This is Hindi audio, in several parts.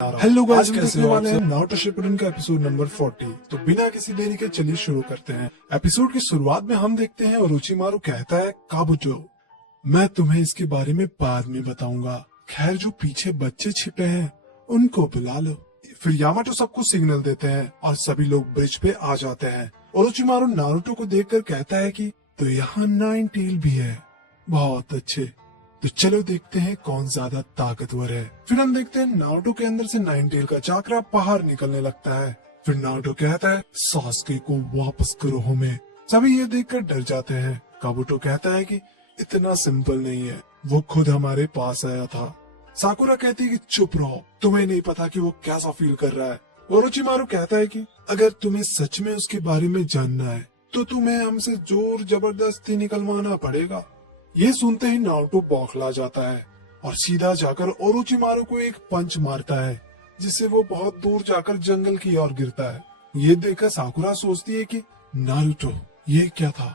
हेलो गाइस, कैसे हो? वाले हैं नारुतो शिपुडेन का एपिसोड नंबर 40। तो बिना किसी देरी के चलिए शुरू करते हैं। एपिसोड की शुरुआत में हम देखते हैं ओरोचिमारू कहता है, काबुटो, मैं तुम्हें इसके बारे में बाद में बताऊंगा। खैर, जो पीछे बच्चे छिपे हैं उनको बुला लो। फिर यामाटो सबको सिग्नल देते हैं और सभी लोग ब्रिज पे आ जाते हैं। ओरोचिमारू नारुतो को देखकर कहता है कि तो यहाँ नाइन टेल भी है। बहुत अच्छे, तो चलो देखते हैं कौन ज्यादा ताकतवर है। फिर हम देखते हैं नारुतो के अंदर से नाइन टेल का चाकरा बाहर निकलने लगता है। फिर नारुतो कहता है, सास्के को वापस करो हमें। सभी ये देखकर डर जाते हैं। काबुटो कहता है कि इतना सिंपल नहीं है, वो खुद हमारे पास आया था। साकुरा कहती है कि चुप रहो, तुम्हें नहीं पता कि वो कैसा फील कर रहा है। ओरोचिमारू कहता है कि अगर तुम्हें सच में उसके बारे में जानना है तो तुम्हें हमसे जोर जबरदस्ती निकलवाना पड़ेगा। ये सुनते ही नारुतो बौखला जाता है और सीधा जाकर ओरोचिमारू को एक पंच मारता है, जिससे वो बहुत दूर जाकर जंगल की ओर गिरता है। ये देखकर साकुरा सोचती है कि नारुतो, ये क्या था?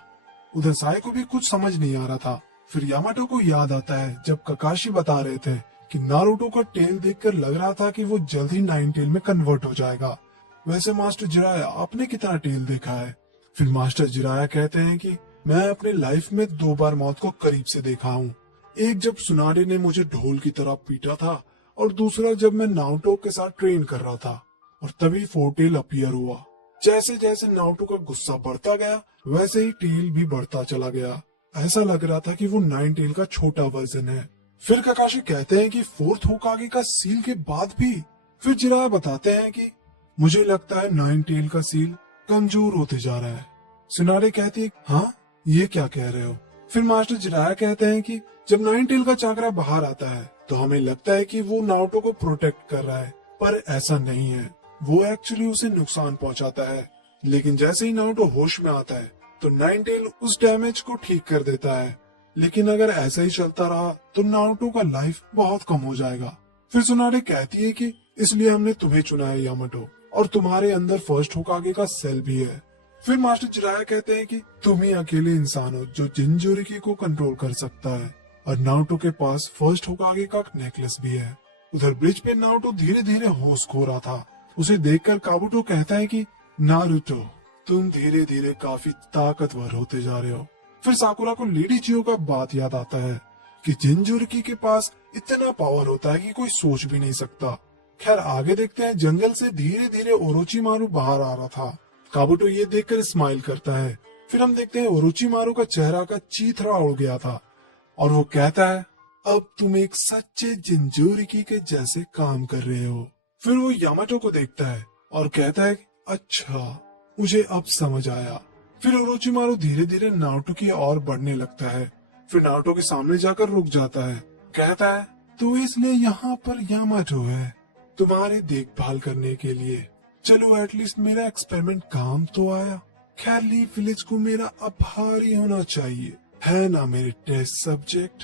उधर साय को भी कुछ समझ नहीं आ रहा था। फिर यामाटो को याद आता है जब ककाशी बता रहे थे कि नारुतो का टेल देखकर लग रहा था कि वो जल्द ही नाइन टेल में कन्वर्ट हो जाएगा। वैसे मास्टर जिराया, आपने कितना टेल देखा है? फिर मास्टर जिराया कहते हैं कि मैं अपने लाइफ में 2 बार मौत को करीब से देखा हूँ। एक जब सुनाडे ने मुझे ढोल की तरह पीटा था और दूसरा जब मैं नारुतो के साथ ट्रेन कर रहा था और तभी 4 टेल अपीयर हुआ। जैसे जैसे नारुतो का गुस्सा बढ़ता गया वैसे ही टेल भी बढ़ता चला गया। ऐसा लग रहा था कि वो 9 टेल का छोटा वर्जन है। फिर ककाशी कहते हैं कि 4th होकागे का सील के बाद भी। फिर जिराया बताते हैं कि मुझे लगता है 9 टेल का सील कमजोर होते जा रहा है। सुनाडे कहती है, हाँ, ये क्या कह रहे हो? फिर मास्टर जिराया कहते हैं कि जब नाइन टेल का चाकरा बाहर आता है तो हमें लगता है कि वो नारुतो को प्रोटेक्ट कर रहा है, पर ऐसा नहीं है। वो एक्चुअली उसे नुकसान पहुंचाता है। लेकिन जैसे ही नारुतो होश में आता है तो नाइन टेल उस डैमेज को ठीक कर देता है। लेकिन अगर ऐसा ही चलता रहा तो नारुतो का लाइफ बहुत कम हो जाएगा। फिर सुनाडे कहती है कि इसलिए हमने तुम्हें चुना है यामाटो, और तुम्हारे अंदर फर्स्ट होकागे का सेल भी है। फिर मास्टर जिराया कहते हैं कि तुम ही अकेले इंसान हो जो जिंजुरिकी को कंट्रोल कर सकता है, और नारुतो के पास फर्स्ट होकागे का नेकलेस भी है। उधर ब्रिज पे नारुतो धीरे धीरे होश खो रहा था। उसे देखकर काबुटो कहता है कि नारुतो, तुम धीरे धीरे काफी ताकतवर होते जा रहे हो। फिर साकुरा को लेडी चियो का बात याद आता है कि जिंजुरिकी के पास इतना पावर होता है कि कोई सोच भी नहीं सकता। खैर, आगे देखते हैं। जंगल से धीरे धीरे ओरोचिमारू बाहर आ रहा था। काबुटो ये देखकर स्माइल करता है। फिर हम देखते हैं ओरोचिमारू का चेहरा का चीथड़ा उड़ गया था और वो कहता है, अब तुम एक सच्चे जिंजुरिकी के जैसे काम कर रहे हो। फिर वो यामाटो को देखता है और कहता है, अच्छा, मुझे अब समझ आया। फिर ओरोचिमारू धीरे धीरे नारुतो की ओर बढ़ने लगता है। फिर नारुतो के सामने जाकर रुक जाता है। कहता है, तो इसलिए यहाँ पर यामाटो है, तुम्हारी देखभाल करने के लिए। चलो, एटलीस्ट मेरा एक्सपेरिमेंट काम तो आया। खैर, लीफ विलेज को मेरा आभारी होना चाहिए, है ना मेरे टेस्ट सब्जेक्ट?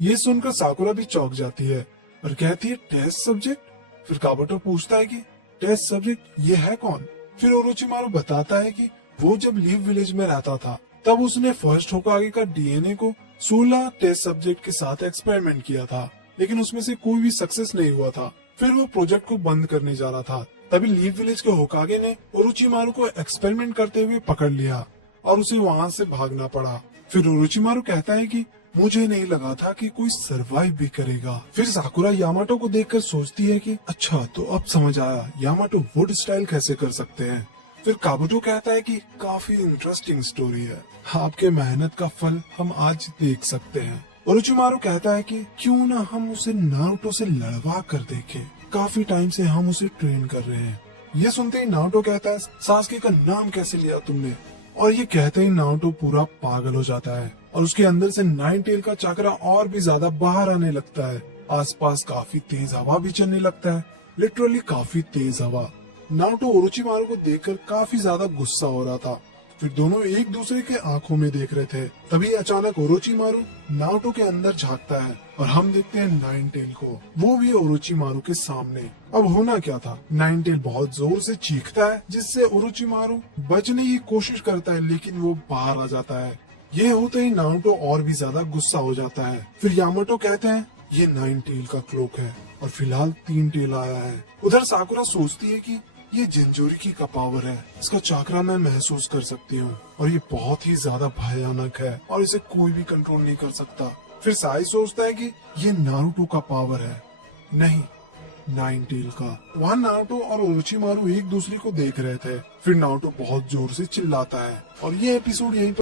ये सुनकर साकुरा भी चौंक जाती है और कहती है, टेस्ट सब्जेक्ट? फिर काबुटो पूछता है कि टेस्ट सब्जेक्ट ये है कौन? फिर ओरोचिमारू बताता है कि वो जब लीफ विलेज में रहता था तब उसने फर्स्ट होकागे का डीएनए को 16 टेस्ट सब्जेक्ट के साथ एक्सपेरिमेंट किया था, लेकिन उसमें से कोई भी सक्सेस नहीं हुआ था। फिर वो प्रोजेक्ट को बंद करने जा रहा था। तभी लीफ विलेज के होकागे ने ओरोचिमारू को एक्सपेरिमेंट करते हुए पकड़ लिया और उसे वहाँ से भागना पड़ा। फिर ओरोचिमारू कहता है कि मुझे नहीं लगा था कि कोई सरवाइव भी करेगा। फिर साकुरा यामाटो को देखकर सोचती है कि अच्छा, तो अब समझ आया यामाटो वुड स्टाइल कैसे कर सकते हैं। फिर काबुटो कहता है कि काफी इंटरेस्टिंग स्टोरी है, आपके मेहनत का फल हम आज देख सकते हैं। ओरोचिमारू कहता है कि क्यों ना हम उसे नारुतो से लड़वा कर देखें, काफी टाइम से हम उसे ट्रेन कर रहे हैं। ये सुनते ही नारुतो कहता है, सास्के का नाम कैसे लिया तुमने? और ये कहते ही नारुतो पूरा पागल हो जाता है और उसके अंदर से नाइन टेल का चाकरा और भी ज्यादा बाहर आने लगता है। आसपास काफी तेज हवा भी चलने लगता है, लिटरली काफी तेज हवा। नारुतो ओरोचिमारू को देखकर काफी ज्यादा गुस्सा हो रहा था। फिर दोनों एक दूसरे के आंखों में देख रहे थे। तभी अचानक ओरोचिमारू नारुतो के अंदर झांकता है और हम देखते हैं नाइन टेल को, वो भी ओरोचिमारू के सामने। अब होना क्या था, नाइन टेल बहुत जोर से चीखता है जिससे ओरोचिमारू बचने की कोशिश करता है, लेकिन वो बाहर आ जाता है। ये होते ही नारुतो और भी ज्यादा गुस्सा हो जाता है। फिर यामाटो कहते हैं, ये 9 टेल का क्लोक है और फिलहाल 3 टेल आया है। उधर साकुरा सोचती है कि ये जिंजोरिकी का पावर है, इसका चाकरा मैं महसूस कर सकती हूँ और ये बहुत ही ज्यादा भयानक है और इसे कोई भी कंट्रोल नहीं कर सकता। फिर साई सोचता है कि ये नारुतो का पावर है, नहीं 9 टेल का। वहाँ नारुतो और ओरोचिमारू एक दूसरे को देख रहे थे। फिर नारुतो बहुत जोर से चिल्लाता है और ये एपिसोड यहीं पर